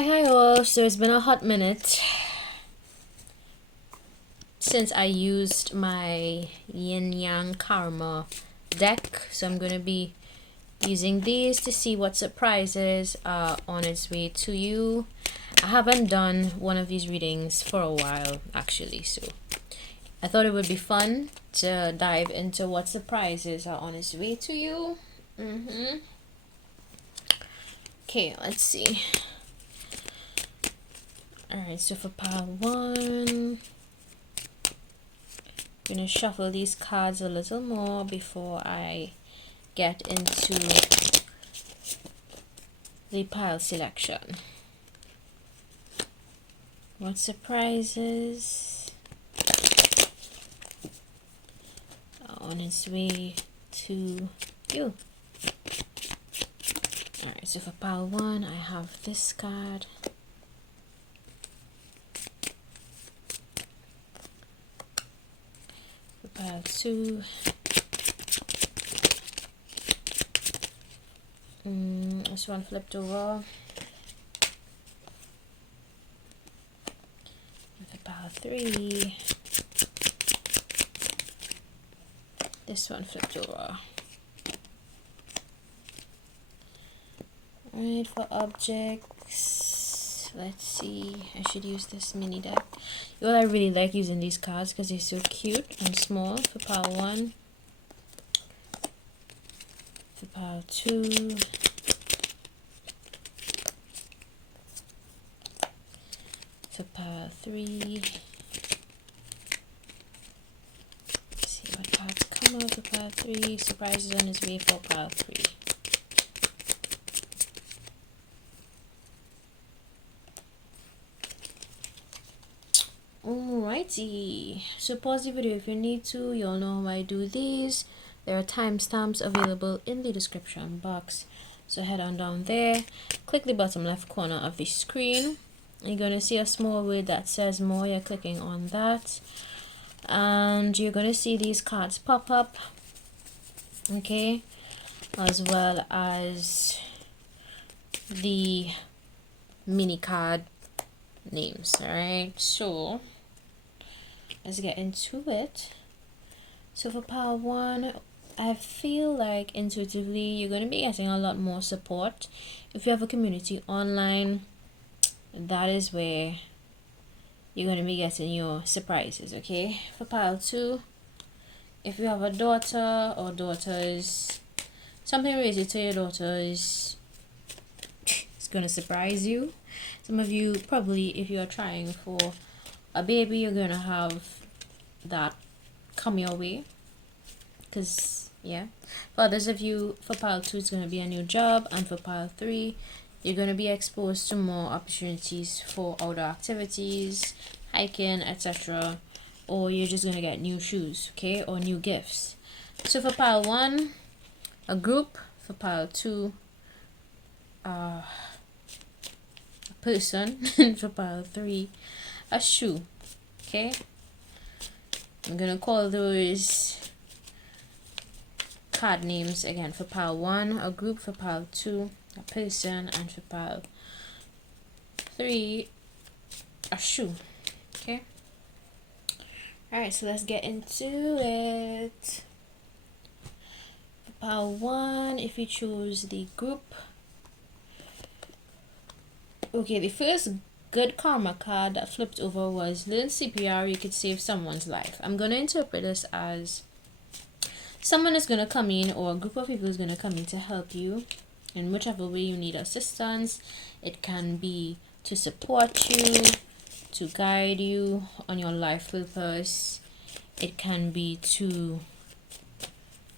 Hi all. So it's been a hot minute since I used my yin yang karma deck, so I'm gonna be using these to see what surprises are on its way to you. I haven't done one of these readings for a while actually, so I thought it would be fun to dive into what surprises are on its way to you. Okay, let's see. Alright, so for pile 1, I'm gonna shuffle these cards a little more before I get into the pile selection. What surprises are on its way to you? Alright, so for pile 1, I have this card. For pile 2, this one flipped over. And for pile 3, this one flipped over. Alright, for objects, let's see, I should use this mini deck. Well, I really like using these cards because they're so cute and small. For pile 1, for pile 2, for pile 3. Let's see what cards come out for pile 3. Surprises on its way for pile 3. Alrighty, so pause the video if you need to. You'll know how I do these. There are timestamps available in the description box, so head on down there, click the bottom left corner of the screen. You're going to see a small word that says more. You're clicking on that and you're going to see these cards pop up, okay, as well as the mini card names. All right, so let's get into it. So for pile 1, I feel like intuitively you're going to be getting a lot more support. If you have a community online, that is where you're going to be getting your surprises, okay? For pile 2, if you have a daughter or daughters, something related to your daughters is going to surprise you. Some of you probably, if you are trying for a baby, you're going to have that come your way, because yeah. For others of you, for pile 2, it's going to be a new job, and for pile 3, you're going to be exposed to more opportunities for outdoor activities, hiking, etc., or you're just going to get new shoes, okay, or new gifts. So for pile 1, a group. For pile 2, a person. And for pile 3, a shoe, okay. I'm gonna call those card names again. For pile 1, a group. For pile 2, a person. And for pile 3, a shoe, okay. Alright, so let's get into it. For pile 1, if you choose the group, okay, the first good karma card that flipped over was learn CPR, you could save someone's life. I'm going to interpret this as someone is going to come in, or a group of people is going to come in to help you in whichever way you need assistance. It can be to support you, to guide you on your life purpose. It can be to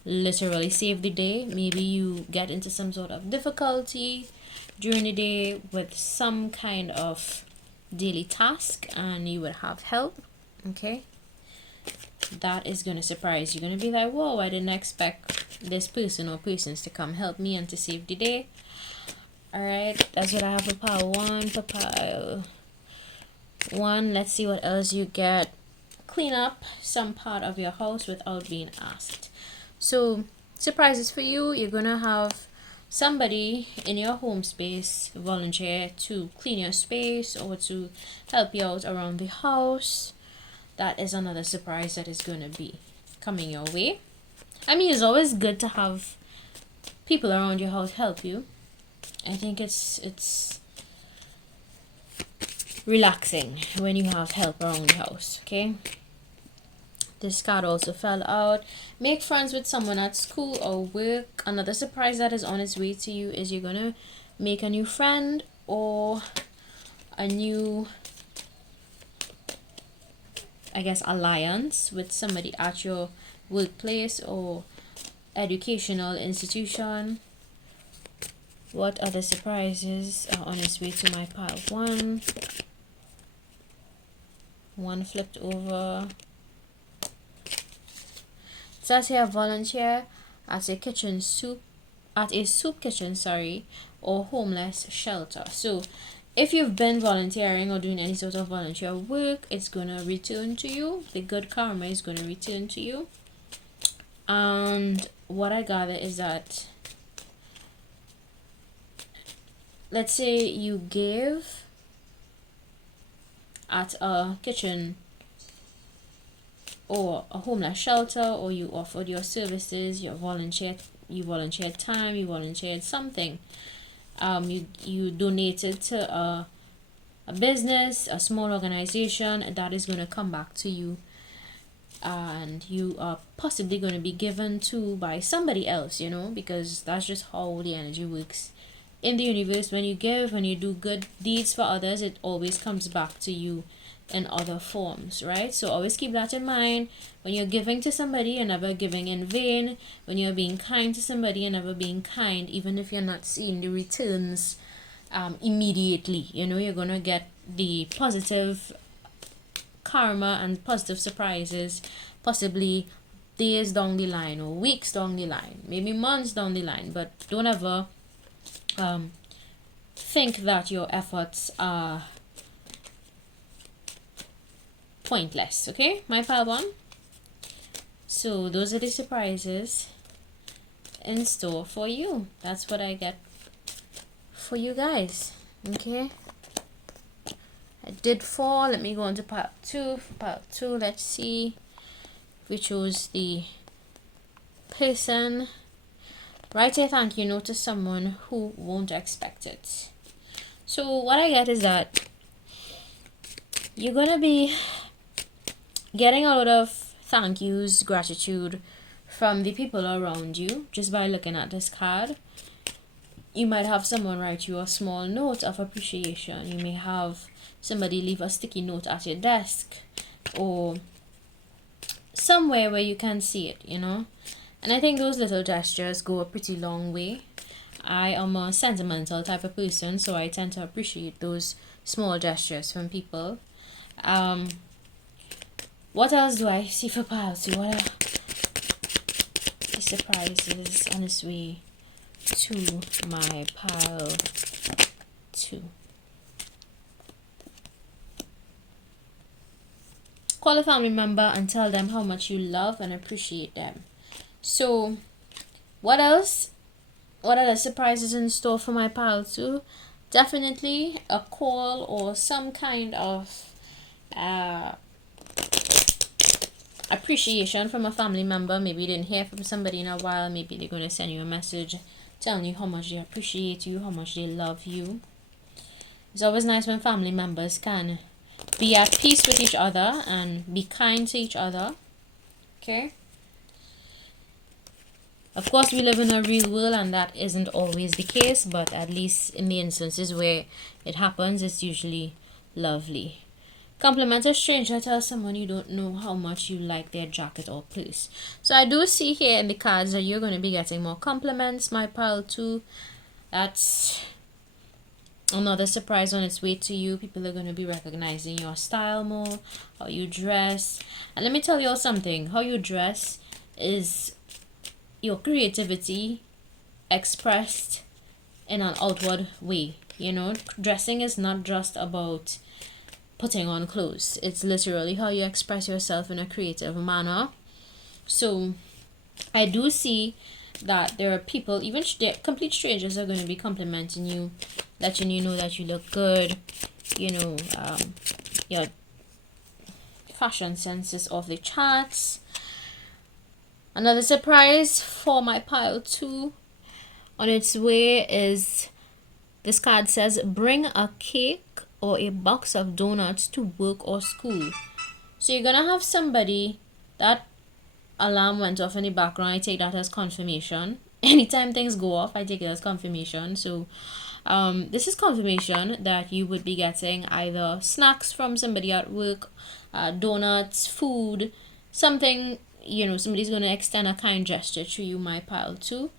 literally save the day. Maybe you get into some sort of difficulty during the day with some kind of daily task and you would have help, okay. That is going to surprise you. You're going to be like, whoa, I didn't expect this person or persons to come help me and to save the day. Alright, that's what I have for pile 1. For pile 1, let's see what else you get. Clean up some part of your house without being asked. So surprises for you, you're gonna have somebody in your home space volunteer to clean your space or to help you out around the house. That is another surprise that is going to be coming your way. I mean, it's always good to have people around your house help you. I think it's relaxing when you have help around the house, okay? This card also fell out. Make friends with someone at school or work. Another surprise that is on its way to you is you're gonna make a new friend or a new, I guess, alliance with somebody at your workplace or educational institution. What other surprises are on its way to my pile? One flipped over. It says here volunteer at a soup kitchen, or homeless shelter. So if you've been volunteering or doing any sort of volunteer work, it's gonna return to you. The good karma is gonna return to you. And what I gather is that, let's say you gave at a kitchen or a homeless shelter, or you offered your services, you volunteered time, you volunteered something, you donated to a business, a small organization, that is going to come back to you, and you are possibly going to be given to by somebody else, because that's just how the energy works in the universe. When you give, when you do good deeds for others, it always comes back to you in other forms, right? So always keep that in mind. When you're giving to somebody, you're never giving in vain. When you're being kind to somebody, you're never being kind, even if you're not seeing the returns immediately. You're gonna get the positive karma and positive surprises possibly days down the line or weeks down the line, maybe months down the line. But don't ever think that your efforts are pointless, okay, my pile one? So those are the surprises in store for you. That's what I get for you guys, okay? I did 4. Let me go on to part 2. For part 2, let's see if we chose the person. Write a thank you note to someone who won't expect it. So what I get is that you're gonna be getting a lot of thank yous, gratitude from the people around you just by looking at this card. You might have someone write you a small note of appreciation. You may have somebody leave a sticky note at your desk or somewhere where you can see it, And I think those little gestures go a pretty long way. I am a sentimental type of person, so I tend to appreciate those small gestures from people. What else do I see for pile 2? What are the surprises on its way to my pile 2? Call a family member and tell them how much you love and appreciate them. So, what else? What are the surprises in store for my pile 2? Definitely a call or some kind of appreciation from a family member. Maybe you didn't hear from somebody in a while. Maybe they're going to send you a message telling you how much they appreciate you, how much they love you. It's always nice when family members can be at peace with each other and be kind to each other, okay? Of course, we live in a real world and that isn't always the case, but at least in the instances where it happens, it's usually lovely. Compliment a stranger. Tell someone you don't know how much you like their jacket or purse. So I do see here in the cards that you're going to be getting more compliments, my pile 2. That's another surprise on its way to you. People are going to be recognizing your style more, how you dress. And let me tell you all something. How you dress is your creativity expressed in an outward way. Dressing is not just about putting on clothes. It's literally how you express yourself in a creative manner. So I do see that there are people, even complete strangers, are going to be complimenting you, letting you know that you look good, you know, your fashion sense is off the charts. Another surprise for my pile 2 on its way is, this card says, bring a cake or a box of donuts to work or school. So you're gonna have somebody, that alarm went off in the background, I take that as confirmation. Anytime things go off, I take it as confirmation. So this is confirmation that you would be getting either snacks from somebody at work, donuts, food, something, you know, somebody's going to extend a kind gesture to you, my pile 2.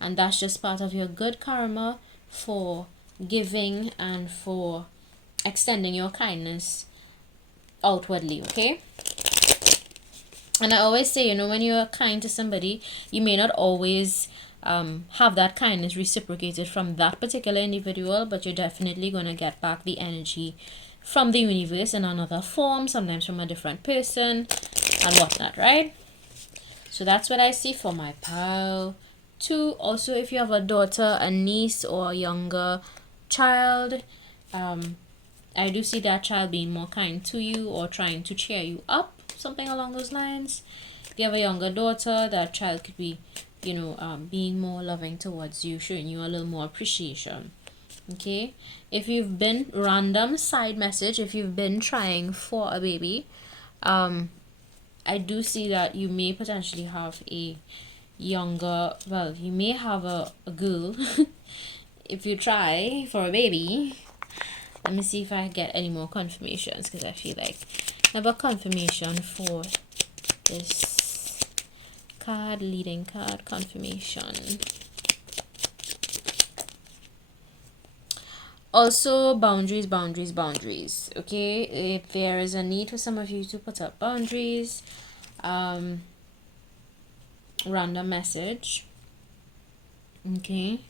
And that's just part of your good karma for giving and for extending your kindness outwardly, okay? And I always say, you know, when you're kind to somebody, you may not always have that kindness reciprocated from that particular individual, but you're definitely going to get back the energy from the universe in another form, sometimes from a different person and whatnot, right? So that's what I see for my pile 2. Also, if you have a daughter, a niece, or a younger child, I do see that child being more kind to you or trying to cheer you up, something along those lines. If you have a younger daughter, that child could be, you know, being more loving towards you, showing you a little more appreciation. Okay, if you've been, random side message, if you've been trying for a baby, I do see that you may potentially have a younger, well, you may have a girl if you try for a baby. Let me see if I get any more confirmations, because I feel like I have a confirmation for this card, leading card confirmation. Also, boundaries, boundaries, boundaries. Okay, if there is a need for some of you to put up boundaries, random message. Okay.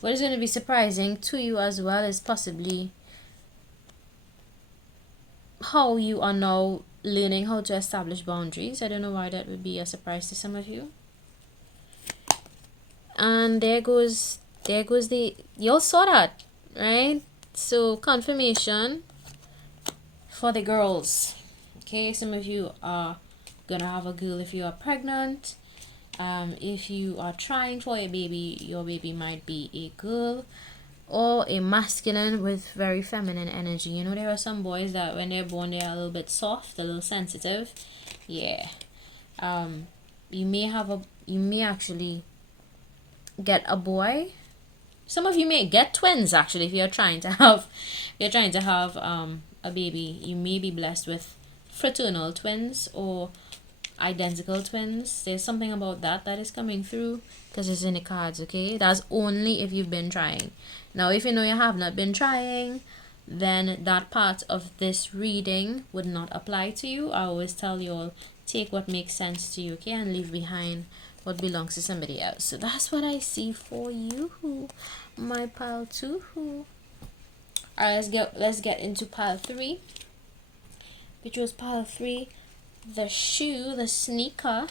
What is going to be surprising to you as well is possibly how you are now learning how to establish boundaries. I don't know why that would be a surprise to some of you. And there goes the, you all saw that, right? So confirmation for the girls. Okay, some of you are gonna have a girl if you are pregnant. If you are trying for a baby, your baby might be a girl or a masculine with very feminine energy. You know, there are some boys that when they're born, they're a little bit soft, a little sensitive. Yeah. You may actually get a boy. Some of you may get twins, actually. If you're trying to have a baby, you may be blessed with fraternal twins or identical twins. There's something about that is coming through, because it's in the cards. Okay, that's only if you've been trying. Now, if you know you have not been trying, then that part of this reading would not apply to you. I always tell you all, take what makes sense to you, okay, and leave behind what belongs to somebody else. So that's what I see for you, my pile 2. All right, let's get into pile 3, which was pile 3, the shoe, the sneaker.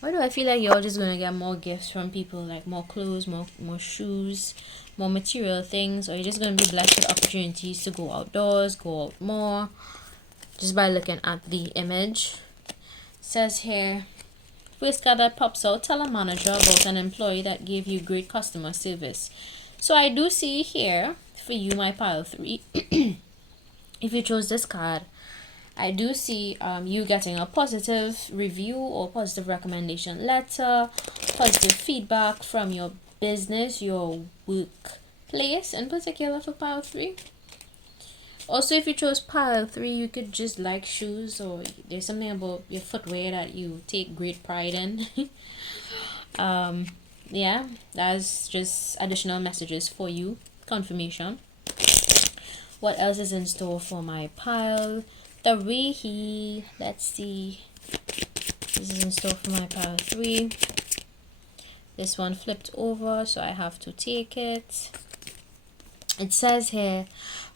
Why do I feel like you're just gonna get more gifts from people, like more clothes, more shoes, more material things, or you're just gonna be blessed with opportunities to go outdoors, go out more, just by looking at the image. It says here, first card that pops out, tell a manager about an employee that gave you great customer service. So I do see here for you, my pile 3, if you chose this card, I do see you getting a positive review or positive recommendation letter, positive feedback from your business, your workplace in particular for pile 3. Also, if you chose pile 3, you could just like shoes, or there's something about your footwear that you take great pride in. Yeah, that's just additional messages for you, confirmation. What else is in store for my pile 3? Let's see. This is in store for my pile 3. This one flipped over, so I have to take it. It says here,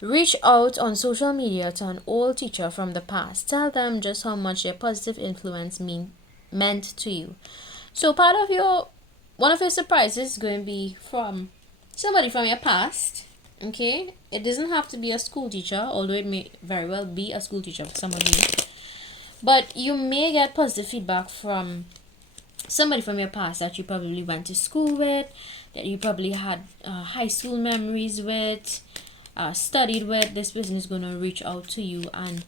reach out on social media to an old teacher from the past. Tell them just how much their positive influence meant to you. So one of your surprises is going to be from somebody from your past. Okay, it doesn't have to be a school teacher, although it may very well be a school teacher for some of you. But you may get positive feedback from somebody from your past that you probably went to school with, that you probably had high school memories with, studied with. This person is going to reach out to you and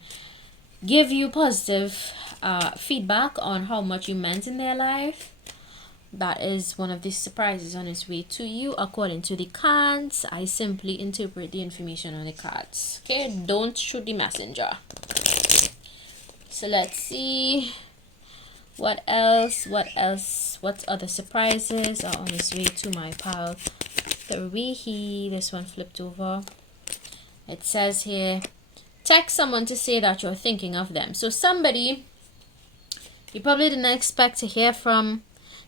give you positive feedback on how much you meant in their life. That is one of the surprises on its way to you according to the cards. I simply interpret the information on the cards. Okay, don't shoot the messenger. So let's see what else, what other surprises are on its way to my pile 3. This one flipped over. It says here, text someone to say that you're thinking of them. So somebody you probably didn't expect to hear from,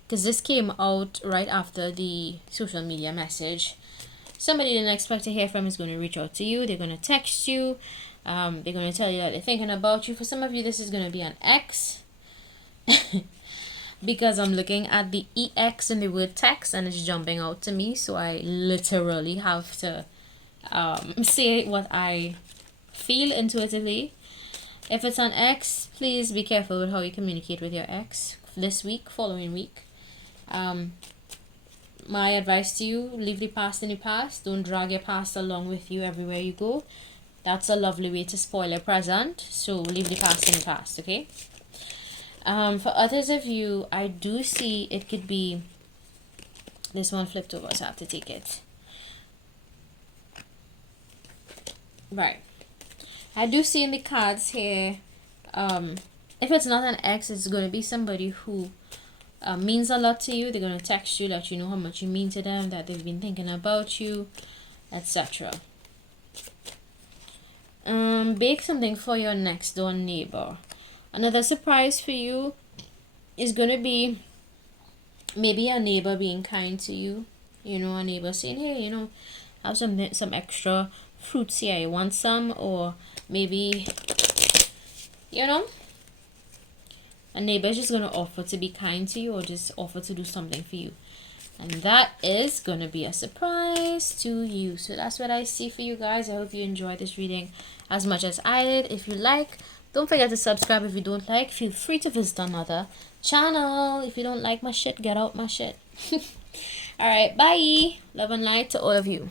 because this came out right after the social media message. Somebody you didn't expect to hear from is going to reach out to you. They're going to text you. They're going to tell you that they're thinking about you. For some of you, this is going to be an ex. Because I'm looking at the EX in the word text and it's jumping out to me. So I literally have to say what I feel intuitively. If it's an ex, please be careful with how you communicate with your ex this week, following week. My advice to you, leave the past in the past. Don't drag your past along with you everywhere you go. That's a lovely way to spoil a present. So leave the past in the past, okay? For others of you, I do see it could be, this one flipped over, so I have to take it. Right. I do see in the cards here, if it's not an ex, it's going to be somebody who means a lot to you. They're going to text you, let you know how much you mean to them, that they've been thinking about you, etc. Bake something for your next door neighbor. Another surprise for you is going to be maybe a neighbor being kind to you. You know, a neighbor saying, hey, you know, have some extra fruits here. You want some? Or maybe, you know, a neighbor is just going to offer to be kind to you or just offer to do something for you. And that is going to be a surprise to you. So that's what I see for you guys. I hope you enjoyed this reading as much as I did. If you like, don't forget to subscribe. If you don't like, feel free to visit another channel. If you don't like my shit, get out my shit. Alright, bye. Love and light to all of you.